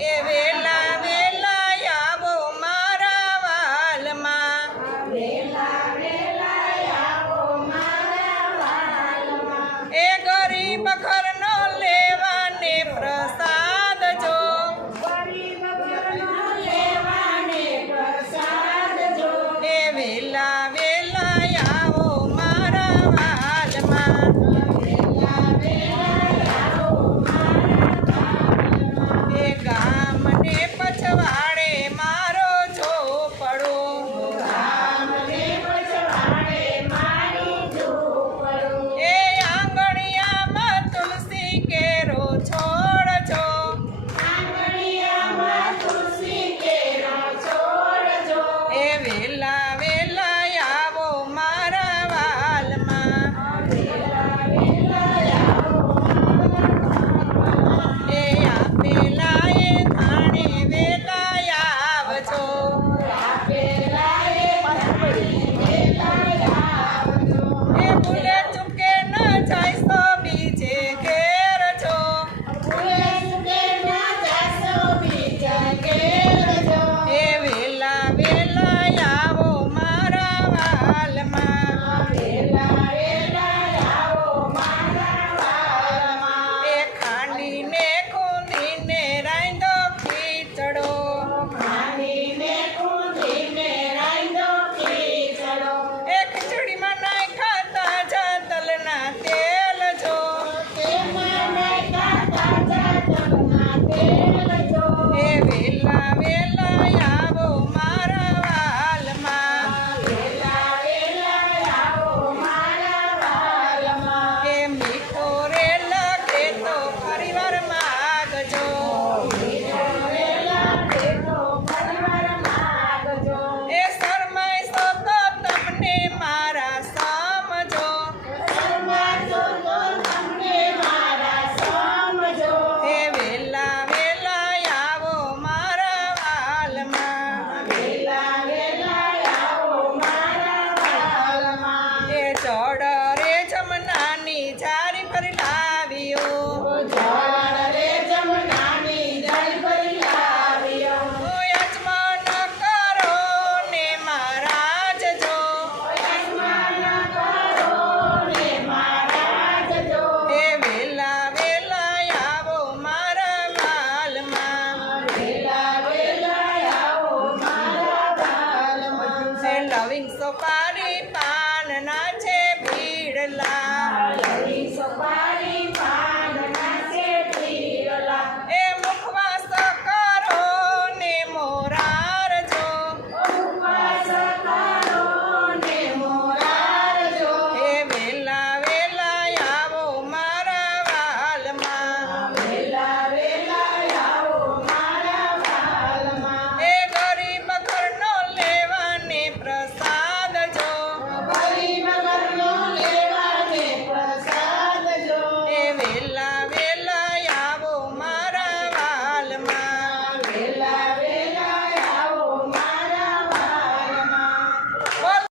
એ વેલા વેલા આવો મારા વાલમાં એ ગરીબ ઘરનો લેવાને પ્રસાદ જો એ વેલા વેલા આવો મારા વાલમાં એ ગામને પછવાડે મારો ઝોપડો એ આંગણિયામાં તુલસી કેરો છોડ જો એ વેલા વેલા આવો મારા વાલમાં એ આપેલા એ થાણે વેલા આવજો એ ભૂલે ચૂકે ન જાયસો બીજે ઘેર જો એ વેલા વેલા આવો મારા વાલમાં એ ખાંડીને ખૂંદીને રાંધો ખીચડો એ ખીચડીમાં નાખ્યા તાજા તલના તેલ જો એ વેલા વેલા આવો મારા વાલમાં એ મીઠો રે લખે તો ફરીવાર માગજો એ શરમાઈશો તો તમને મારા સમજો એ વેલા વેલા આવો મારા વાલમાં એ ચડ રે જમનાની જારી પર લાવ્યો યજમાન કરો ને મહારાજ જો એ વેલા વેલા આવો મારા વાલમાં એ લવિંગ સોપા